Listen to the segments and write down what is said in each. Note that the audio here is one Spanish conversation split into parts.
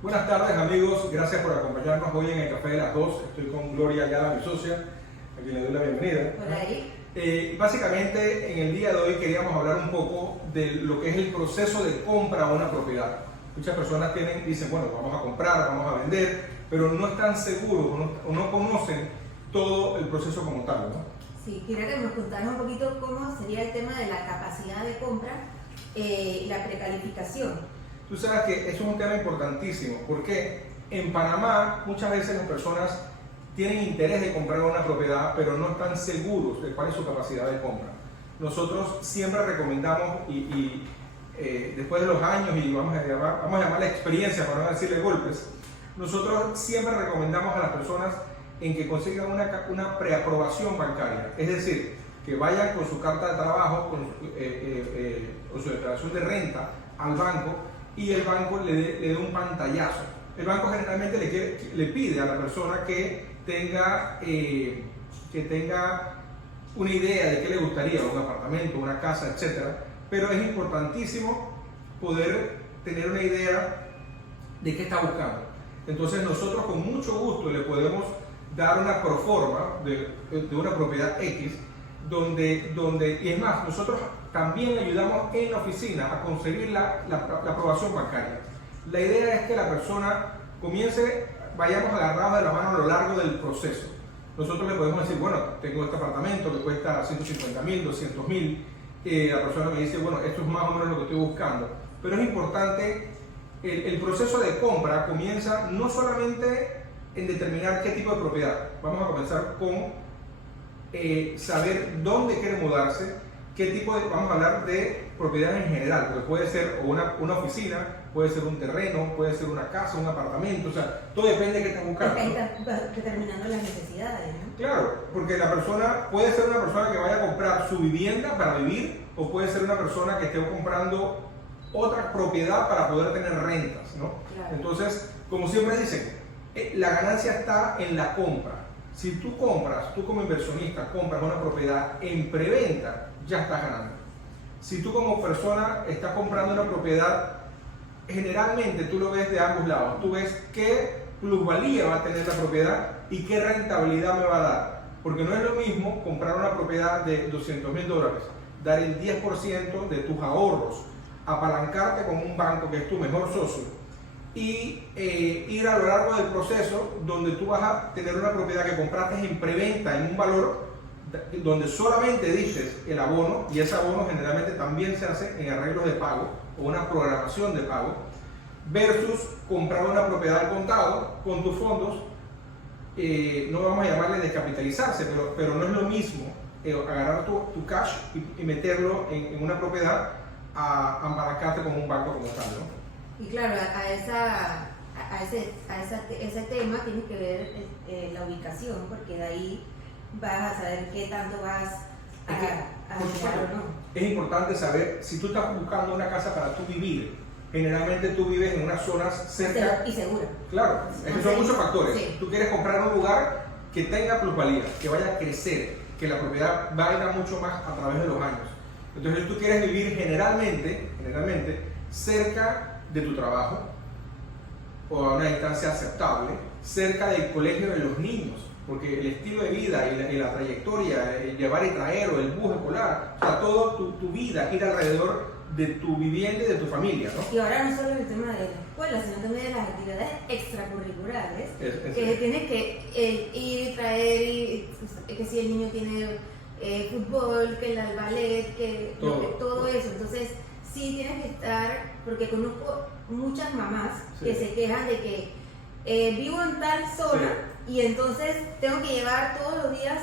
Buenas tardes amigos, gracias por acompañarnos hoy en el Café de las Dos. Estoy con Gloria Ayala, mi socia, a quien le doy la bienvenida. Por ahí. Básicamente en el día de hoy queríamos hablar un poco de lo que es el proceso de compra de una propiedad. Muchas personas dicen, bueno, vamos a comprar, vamos a vender, pero no están seguros o no conocen todo el proceso como tal, ¿no? Sí, quería que nos contaras un poquito cómo sería el tema de la capacidad de compra y la precalificación. Tú sabes que eso es un tema importantísimo, porque en Panamá muchas veces las personas tienen interés de comprar una propiedad, pero no están seguros de cuál es su capacidad de compra. Nosotros siempre recomendamos, después de los años, y vamos a llamar la experiencia para no decirle golpes, nosotros siempre recomendamos a las personas en que consigan una preaprobación bancaria, es decir, que vayan con su carta de trabajo, con su declaración de renta al banco, y el banco le dé un pantallazo. El banco generalmente le pide a la persona que tenga una idea de qué le gustaría, un apartamento, una casa, etc. Pero es importantísimo poder tener una idea de qué está buscando. Entonces nosotros con mucho gusto le podemos dar una proforma de una propiedad X, y es más, nosotros también ayudamos en la oficina a conseguir la aprobación bancaria. La idea es que la persona vayamos agarrados de la mano a lo largo del proceso. Nosotros le podemos decir, bueno, tengo este apartamento que cuesta 150.000, 200.000. La persona me dice, bueno, esto es más o menos lo que estoy buscando. Pero es importante, el proceso de compra comienza no solamente en determinar qué tipo de propiedad. Vamos a comenzar con saber dónde quiere mudarse, vamos a hablar de propiedades en general, porque puede ser una oficina, puede ser un terreno, puede ser una casa, un apartamento, o sea, todo depende de qué está buscando. Determinando las necesidades, ¿no? Claro, porque puede ser una persona que vaya a comprar su vivienda para vivir, o puede ser una persona que esté comprando otra propiedad para poder tener rentas, ¿no? Claro. Entonces, como siempre dicen, la ganancia está en la compra. Si tú como inversionista compras una propiedad en preventa, ya estás ganando. Si tú como persona estás comprando una propiedad, generalmente tú lo ves de ambos lados. Tú ves qué plusvalía va a tener la propiedad y qué rentabilidad me va a dar. Porque no es lo mismo comprar una propiedad de $200.000, dar el 10% de tus ahorros, apalancarte con un banco que es tu mejor socio, y ir a lo largo del proceso donde tú vas a tener una propiedad que compraste en preventa en un valor donde solamente dices el abono, y ese abono generalmente también se hace en arreglos de pago o una programación de pago, versus comprar una propiedad al contado con tus fondos. No vamos a llamarle descapitalizarse, pero no es lo mismo agarrar tu cash y meterlo en una propiedad a apalancarte con un banco como tal, ¿no? Y claro, ese tema tiene que ver la ubicación, porque de ahí vas a saber qué tanto vas a buscar o no. Es importante saber, si tú estás buscando una casa para tú vivir, generalmente tú vives en unas zonas cerca y segura. Claro, estos son muchos factores. Sí. Tú quieres comprar un lugar que tenga plusvalía, que vaya a crecer, que la propiedad valga mucho más a través de los años. Entonces tú quieres vivir generalmente cerca de tu trabajo o a una distancia aceptable, cerca del colegio de los niños, porque el estilo de vida y la trayectoria, el llevar y traer o el bus escolar, o sea, toda tu vida gira alrededor de tu vivienda y de tu familia, ¿no? Y ahora no solo el tema de la escuela, sino también de las actividades extracurriculares, que tienes que ir y traer, que si el niño tiene fútbol, que el ballet, que todo eso. Entonces, sí tienes que estar, porque conozco muchas mamás que se quejan de que vivo en tal zona, y entonces tengo que llevar todos los días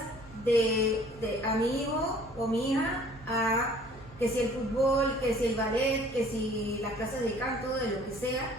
a mi hijo o mi hija a que si el fútbol, que si el ballet, que si las clases de canto, de lo que sea,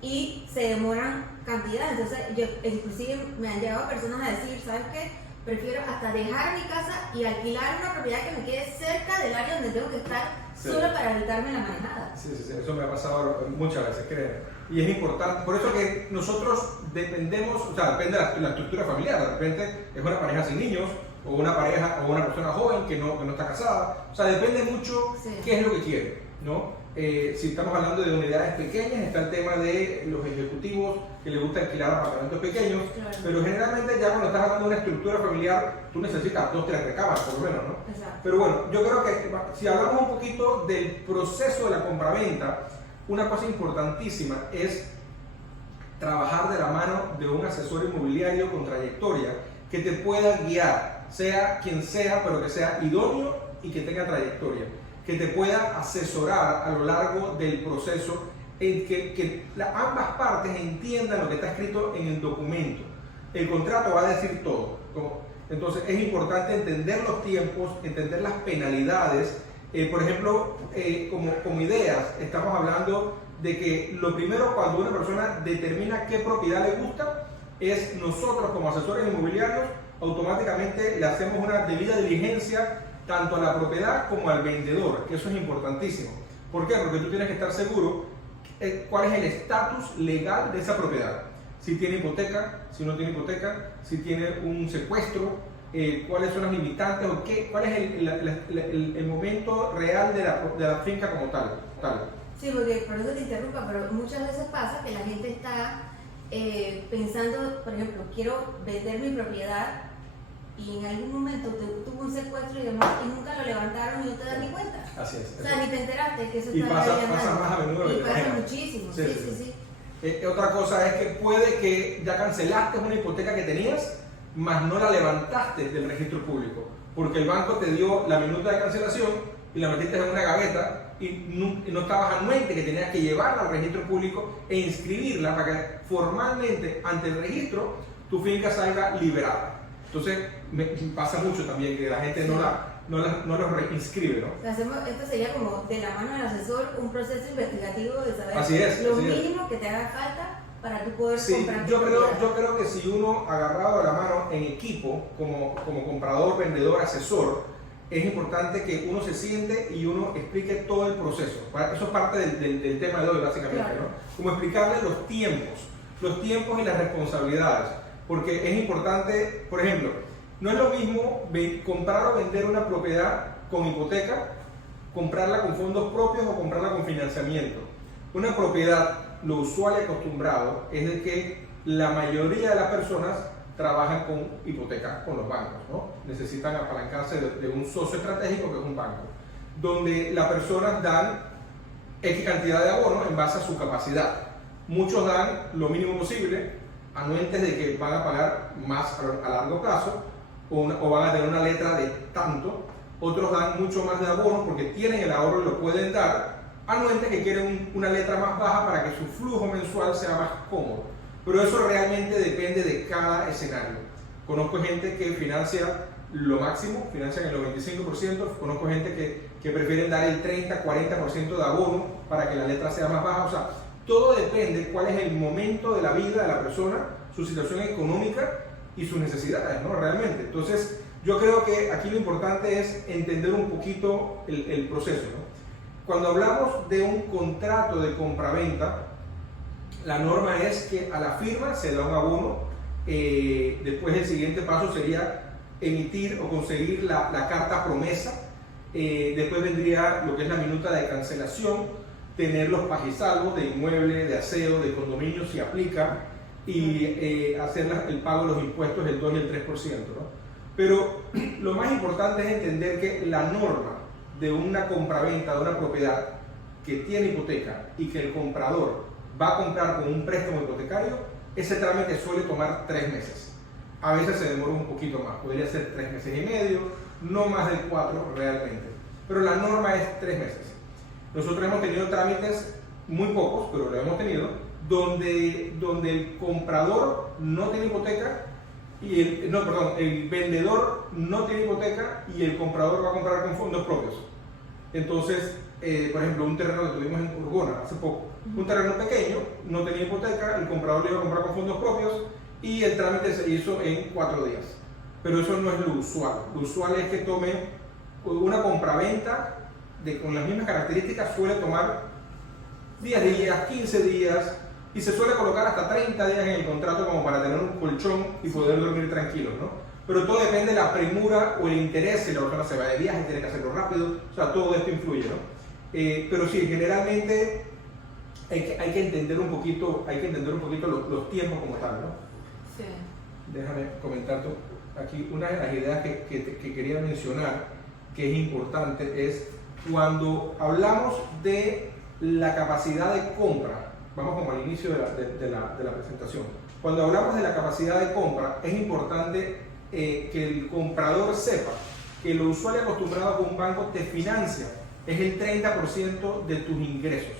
y se demoran cantidad. Entonces, inclusive me han llegado personas a decir, ¿sabes qué? Prefiero hasta dejar mi casa y alquilar una propiedad que me quede cerca del área donde tengo que estar, solo para evitarme la manejada. Sí, eso me ha pasado muchas veces, créeme. Y es importante, por eso que nosotros dependemos, o sea, depende de la estructura familiar. De repente es una pareja sin niños, o una pareja o una persona joven que no está casada. O sea, depende mucho qué es lo que quiere, ¿no? Si estamos hablando de unidades pequeñas, está el tema de los ejecutivos que les gusta alquilar apartamentos pequeños, claro. Pero generalmente ya cuando estás hablando de una estructura familiar, tú necesitas 2 o 3 recámaras por lo menos, ¿no? Exacto. Pero bueno, yo creo que si hablamos un poquito del proceso de la compraventa, una cosa importantísima es trabajar de la mano de un asesor inmobiliario con trayectoria que te pueda guiar, sea quien sea, pero que sea idóneo y que tenga trayectoria, que te pueda asesorar a lo largo del proceso, en que ambas partes entiendan lo que está escrito en el documento. El contrato va a decir todo. Entonces es importante entender los tiempos, entender las penalidades. Por ejemplo, como ideas, estamos hablando de que lo primero cuando una persona determina qué propiedad le gusta, es nosotros como asesores inmobiliarios automáticamente le hacemos una debida diligencia tanto a la propiedad como al vendedor, que eso es importantísimo. ¿Por qué? Porque tú tienes que estar seguro cuál es el estatus legal de esa propiedad. Si tiene hipoteca, si no tiene hipoteca, si tiene un secuestro, cuáles son las limitantes o cuál es el momento real de la finca como tal. Sí, porque por eso te interrumpa, pero muchas veces pasa que la gente está pensando, por ejemplo, quiero vender mi propiedad y en algún momento tuvo un secuestro y demás y nunca lo levantaron y no te das ni cuenta. Así es. O sea, ni te enteraste que eso y estaba pasa más a menudo. Y pasa muchísimo, sí. Otra cosa es que puede que ya cancelaste una hipoteca que tenías, mas no la levantaste del registro público, porque el banco te dio la minuta de cancelación y la metiste en una gaveta y no estabas anuente que tenías que llevarla al registro público e inscribirla para que formalmente ante el registro tu finca salga liberada. Entonces pasa mucho también que la gente no los reinscribe, ¿no? O sea, esto sería como de la mano del asesor un proceso investigativo de saber lo mínimo que te haga falta para tú poder comprar. Yo creo que si uno agarrado de la mano en equipo, como comprador, vendedor, asesor, es importante que uno se siente y uno explique todo el proceso. Eso es parte del tema de hoy, básicamente, claro. ¿No? Como explicarle los tiempos y las responsabilidades. Porque es importante, por ejemplo, no es lo mismo comprar o vender una propiedad con hipoteca, comprarla con fondos propios o comprarla con financiamiento. Una propiedad, lo usual y acostumbrado es de que la mayoría de las personas trabajan con hipotecas con los bancos, ¿no? Necesitan apalancarse de un socio estratégico que es un banco, donde las personas dan X cantidad de abono en base a su capacidad. Muchos dan lo mínimo posible, anuentes de que van a pagar más a largo plazo o van a tener una letra de tanto. Otros dan mucho más de abono porque tienen el ahorro y lo pueden dar, anuentes que quieren una letra más baja para que su flujo mensual sea más cómodo. Pero eso realmente depende de cada escenario. Conozco gente que financia lo máximo, financian el 95%, conozco gente que prefieren dar el 30-40% de abono para que la letra sea más baja. O sea, todo depende cuál es el momento de la vida de la persona, su situación económica y sus necesidades, ¿no? Realmente. Entonces, yo creo que aquí lo importante es entender un poquito el proceso, ¿no? Cuando hablamos de un contrato de compraventa, la norma es que a la firma se da un abono, después el siguiente paso sería emitir o conseguir la carta promesa, después vendría lo que es la minuta de cancelación, tener los pagisalvos de inmueble, de aseo, de condominio si aplica y hacer el pago de los impuestos del 2 y el 3%, ¿no? Pero lo más importante es entender que la norma de una compraventa de una propiedad que tiene hipoteca y que el comprador va a comprar con un préstamo hipotecario, ese trámite suele tomar 3 meses. A veces se demora un poquito más, podría ser 3 meses y medio, no más de 4 realmente. Pero la norma es 3 meses. Nosotros hemos tenido trámites, muy pocos, pero lo hemos tenido, donde el comprador no tiene hipoteca, el vendedor no tiene hipoteca y el comprador va a comprar con fondos propios. Entonces, por ejemplo, un terreno que tuvimos en Urgona hace poco, un terreno pequeño, no tenía hipoteca, el comprador le iba a comprar con fondos propios y el trámite se hizo en 4 días. Pero eso no es lo usual. Lo usual es que tome una compraventa con las mismas características, suele tomar 10 días, 15 días y se suele colocar hasta 30 días en el contrato como para tener un colchón y poder dormir tranquilos, ¿no? Pero todo depende de la premura o el interés, si la persona se va de viaje, tiene que hacerlo rápido, o sea, todo esto influye, ¿no? Pero sí, generalmente hay que entender un poquito los tiempos como tal, ¿no? Sí. Déjame comentar aquí una de las ideas que quería mencionar, que es importante, es cuando hablamos de la capacidad de compra. Vamos como al inicio de la presentación. Cuando hablamos de la capacidad de compra, es importante que el comprador sepa que el usuario acostumbrado con un banco te financia es el 30% de tus ingresos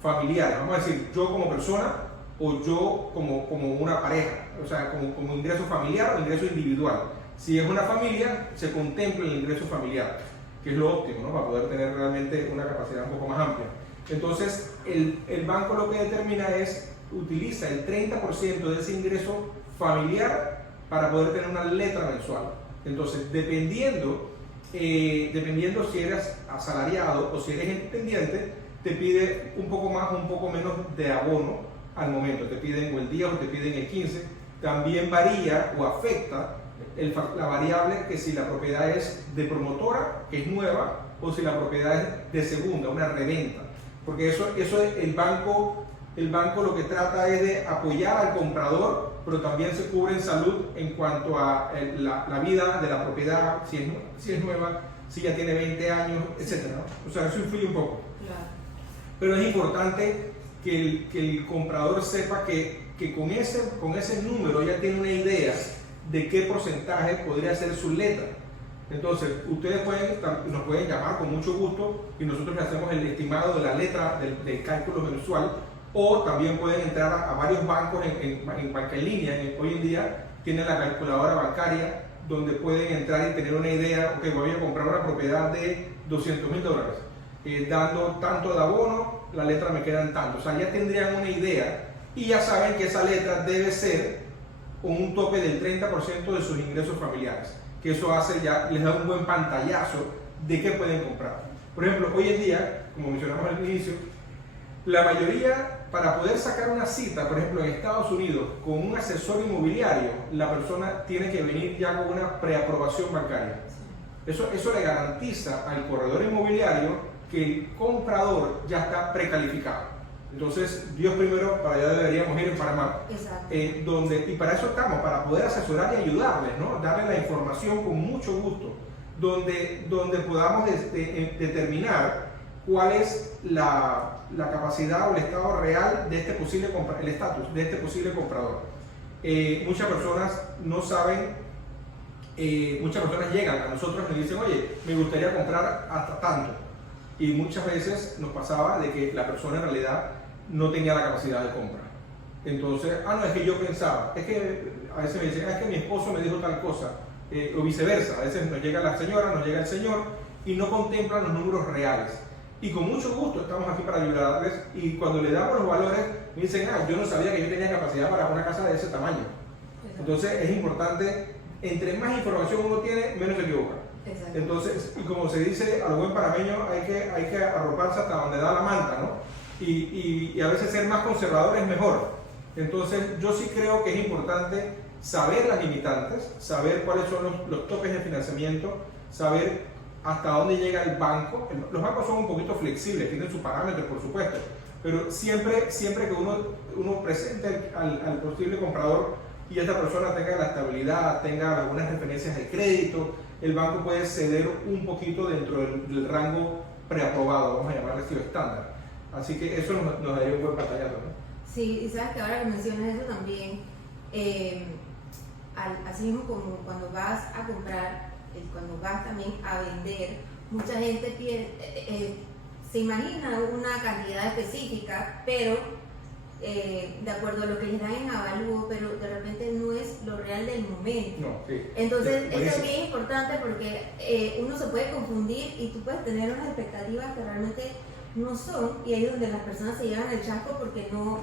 familiares. Vamos a decir, yo como persona o yo como una pareja, o sea, como ingreso familiar o ingreso individual. Si es una familia, se contempla el ingreso familiar, que es lo óptimo, ¿no? Para poder tener realmente una capacidad un poco más amplia. Entonces, el banco lo que determina es, utiliza el 30% de ese ingreso familiar para poder tener una letra mensual. Entonces, dependiendo si eres asalariado o si eres independiente, te pide un poco más o un poco menos de abono al momento. Te piden o el día o te piden el 15. También varía o afecta la variable que si la propiedad es de promotora, que es nueva, o si la propiedad es de segunda, una reventa. Porque eso el banco lo que trata es de apoyar al comprador, pero también se cubre en salud en cuanto a la vida de la propiedad, si es nueva, si ya tiene 20 años, etc. ¿no? O sea, eso influye un poco. Claro. Pero es importante que el comprador sepa que con ese número ya tiene una idea de qué porcentaje podría ser su letra. Entonces, ustedes nos pueden llamar con mucho gusto y nosotros le hacemos el estimado de la letra del cálculo mensual, o también pueden entrar a varios bancos en banca en línea. Hoy en día tienen la calculadora bancaria donde pueden entrar y tener una idea, ok, voy a comprar una propiedad de $200,000, dando tanto de abono, la letra me queda en tanto. O sea, ya tendrían una idea y ya saben que esa letra debe ser con un tope del 30% de sus ingresos familiares, que eso les da un buen pantallazo de qué pueden comprar. Por ejemplo, hoy en día, como mencionamos al inicio, la mayoría, para poder sacar una cita, por ejemplo en Estados Unidos, con un asesor inmobiliario, la persona tiene que venir ya con una preaprobación bancaria. Eso le garantiza al corredor inmobiliario que el comprador ya está precalificado. Entonces, Dios primero, para allá deberíamos ir en Panamá. Exacto. Y para eso estamos, para poder asesorar y ayudarles, ¿no? Darles la información con mucho gusto, donde podamos determinar cuál es la capacidad o el estado real de el estatus de este posible comprador. Muchas personas no saben, muchas personas llegan a nosotros y nos dicen, oye, me gustaría comprar hasta tanto. Y muchas veces nos pasaba de que la persona en realidad no tenía la capacidad de compra. Entonces, no, es que yo pensaba, es que a veces me dicen, es que mi esposo me dijo tal cosa, o viceversa. A veces nos llega la señora, nos llega el señor y no contemplan los números reales. Y con mucho gusto estamos aquí para ayudarles, y cuando le damos los valores me dicen, yo no sabía que yo tenía capacidad para una casa de ese tamaño. Entonces es importante, entre más información uno tiene, menos se equivoca. Exacto. Entonces, y como se dice a lo buen panameño, hay que arroparse hasta donde da la manta, ¿no? Y a veces ser más conservador es mejor. Entonces yo sí creo que es importante saber las limitantes, saber cuáles son los topes de financiamiento, saber hasta dónde llega el banco. Los bancos son un poquito flexibles, tienen sus parámetros, por supuesto, pero siempre que uno presente al posible comprador y esta persona tenga la estabilidad, tenga algunas referencias de crédito, el banco puede ceder un poquito dentro del rango preaprobado, vamos a llamarle estilo estándar. Así que eso nos daría un buen pantallazo, ¿no? Sí, y sabes que ahora que mencionas eso también, así mismo como cuando vas a comprar, cuando vas también a vender, mucha gente se imagina una cantidad específica, pero de acuerdo a lo que les dan en avalúo, pero de repente no es lo real del momento. No, sí. Entonces, eso es bien importante porque uno se puede confundir y tú puedes tener unas expectativas que realmente no son, y ahí es donde las personas se llevan el chasco porque no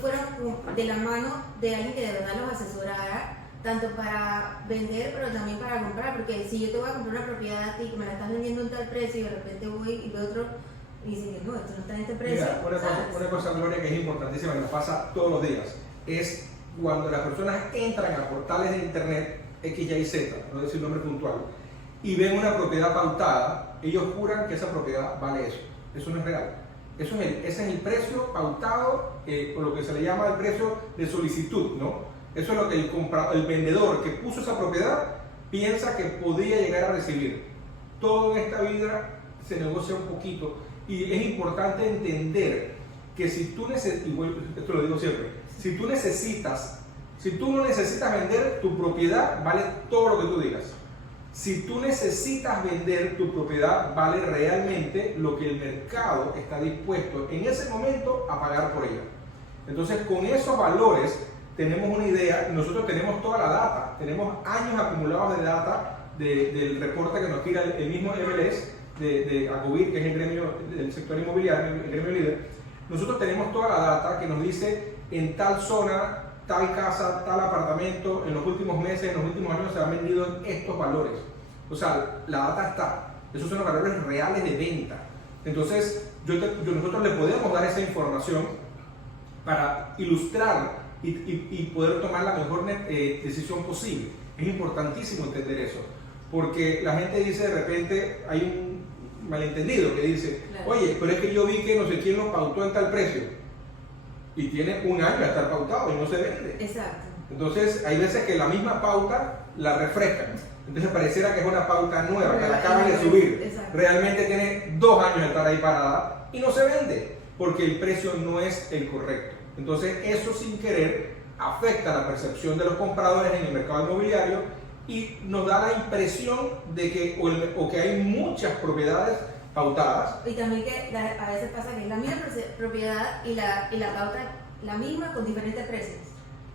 fueron de la mano de alguien que de verdad los asesorara, tanto para vender pero también para comprar. Porque si yo te voy a comprar una propiedad a ti que me la estás vendiendo en tal precio y de repente voy y veo otro y dicen que no, esto no está en este precio. Mira, una cosa, Gloria, que es importantísima, que nos pasa todos los días, es cuando las personas entran a portales de internet X, Y, Z, no decir nombre puntual, y ven una propiedad pautada, ellos juran que esa propiedad vale eso. Eso no es real. Ese es el precio pautado, o lo que se le llama el precio de solicitud, ¿no? Eso es lo que el vendedor que puso esa propiedad piensa que podría llegar a recibir. Todo en esta vida se negocia un poquito y es importante entender que si tú necesitas, esto lo digo siempre, si tú no necesitas vender tu propiedad, vale todo lo que tú digas. Si tú necesitas vender tu propiedad, vale realmente lo que el mercado está dispuesto en ese momento a pagar por ella. Entonces, con esos valores tenemos una idea. Nosotros tenemos toda la data, tenemos años acumulados de data del reporte que nos tira el mismo MLS de ACOBIT, que es el gremio del sector inmobiliario, el gremio líder. Nosotros tenemos toda la data que nos dice en tal zona, tal casa, tal apartamento, en los últimos meses, en los últimos años se han vendido en estos valores. O sea, la data está. Esos son los valores reales de venta. Entonces, nosotros le podemos dar esa información para ilustrar y poder tomar la mejor decisión posible. Es importantísimo entender eso, porque la gente dice de repente, hay un malentendido que dice, claro, oye, pero es que yo vi que no sé quién lo pautó en tal precio. Y tiene un año de estar pautado y no se vende. Exacto. Entonces, hay veces que la misma pauta la refrescan. Entonces, pareciera que es una pauta nueva, que la acaban de subir. Exacto. Realmente tiene 2 años de estar ahí parada y no se vende, porque el precio no es el correcto. Entonces, eso sin querer afecta la percepción de los compradores en el mercado inmobiliario y nos da la impresión de que, o que hay muchas propiedades pautadas. Y también que a veces pasa que es la misma propiedad y la pauta la misma con diferentes precios.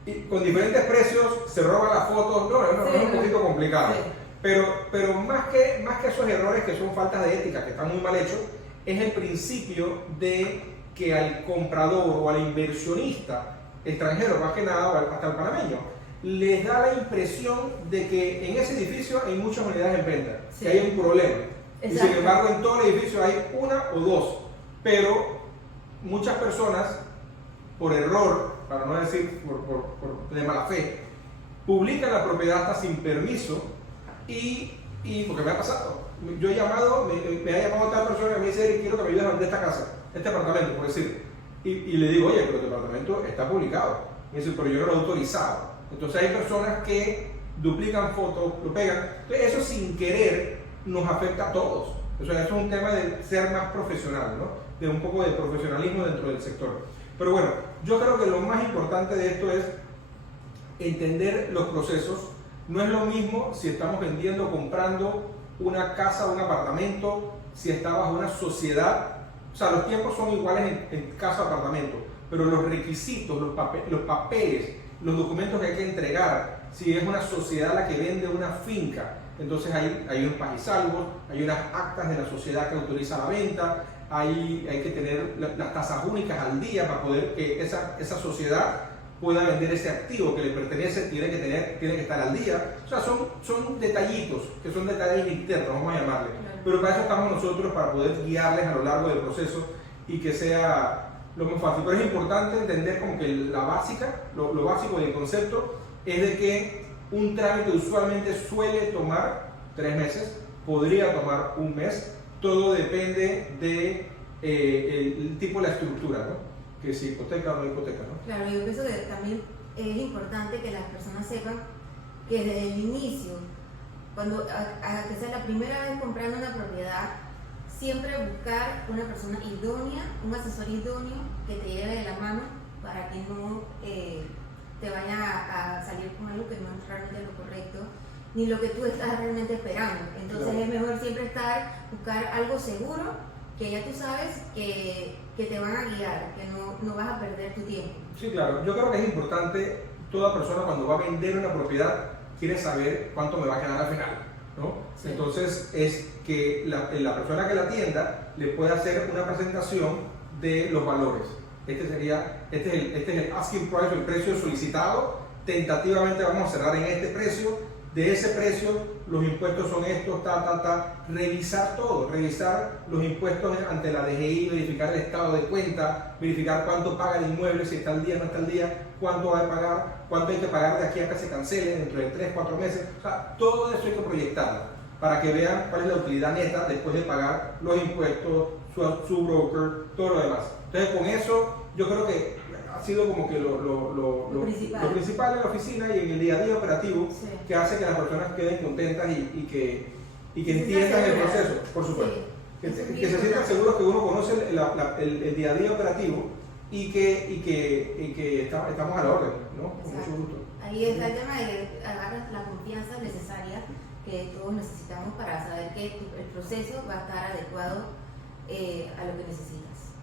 Y con diferentes precios se roban las fotos, sí, es un poquito complicado. Sí. Pero más que esos errores que son faltas de ética, que están muy mal hechos, es el principio de que al comprador o al inversionista extranjero, más que nada, o hasta el panameño, les da la impresión de que en ese edificio hay muchas unidades en venta, sí, que hay un problema. Exacto. Y sin embargo en todo el edificio hay 1 o 2, pero muchas personas, por error, para no decir de mala fe, publican la propiedad hasta sin permiso y porque me ha pasado. Yo he llamado, me ha llamado tal persona que me dice, quiero que me ayudes a vender esta casa, este apartamento, por decir. Y le digo, oye, pero tu apartamento está publicado. Me dice, pero yo no lo he autorizado. Entonces hay personas que duplican fotos, lo pegan. Entonces eso sin querer nos afecta a todos. O sea, eso es un tema de ser más profesional, ¿no? De un poco de profesionalismo dentro del sector. Pero bueno, yo creo que lo más importante de esto es entender los procesos. No es lo mismo si estamos vendiendo o comprando una casa o un apartamento, si está bajo una sociedad. O sea, los tiempos son iguales en casa o apartamento, pero los requisitos, los papeles, los documentos que hay que entregar, si es una sociedad la que vende una finca, entonces hay unos pagisalvos, hay unas actas de la sociedad que autoriza la venta, hay que tener las tasas únicas al día para poder que esa sociedad pueda vender ese activo que le pertenece, tiene que estar al día. O sea, son detallitos, que son detalles internos, vamos a llamarle. Pero para eso estamos nosotros, para poder guiarles a lo largo del proceso y que sea lo más fácil. Pero es importante entender como que lo básico del concepto es de que un trámite usualmente suele tomar 3 meses, podría tomar 1 mes, todo depende de el tipo de la estructura, ¿no? Que si hipoteca o no hipoteca, ¿no? Claro, yo pienso que también es importante que las personas sepan que desde el inicio, cuando que sea la primera vez comprando una propiedad, siempre buscar una persona idónea, un asesor idóneo que te lleve de la mano para que no te vaya a salir con algo que no es realmente lo correcto, ni lo que tú estás realmente esperando. Entonces claro, es mejor siempre buscar algo seguro, que ya tú sabes que te van a guiar, que no vas a perder tu tiempo. Sí, claro. Yo creo que es importante, toda persona cuando va a vender una propiedad quiere saber cuánto me va a quedar al final, ¿no? Sí. Entonces es que la persona que la atienda le puede hacer una presentación de los valores. Este es el asking price, el precio solicitado. Tentativamente vamos a cerrar en este precio. De ese precio, los impuestos son estos, revisar todo, revisar los impuestos ante la DGI, verificar el estado de cuenta, verificar cuánto paga el inmueble, si está al día, no está al día, cuánto va a pagar, cuánto hay que pagar de aquí a que se cancele dentro de 3, 4 meses. O sea, todo eso hay que proyectarlo. para que vean cuál es la utilidad neta después de pagar los impuestos, su broker, todo lo demás. Entonces con eso yo creo que ha sido como que lo principal en la oficina y en el día a día operativo, sí, que hace que las personas queden contentas y que entiendan el proceso, por supuesto. Sí. Que se sientan seguros que uno conoce el día a día operativo y que estamos a la orden, ¿no? Con mucho gusto. Ahí está el tema de que agarras la confianza necesaria que todos necesitamos para saber que el proceso va a estar adecuado a lo que necesitas.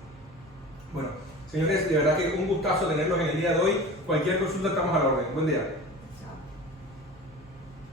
Bueno, señores, de verdad que un gustazo tenerlos en el día de hoy. Cualquier consulta estamos a la orden. Buen día.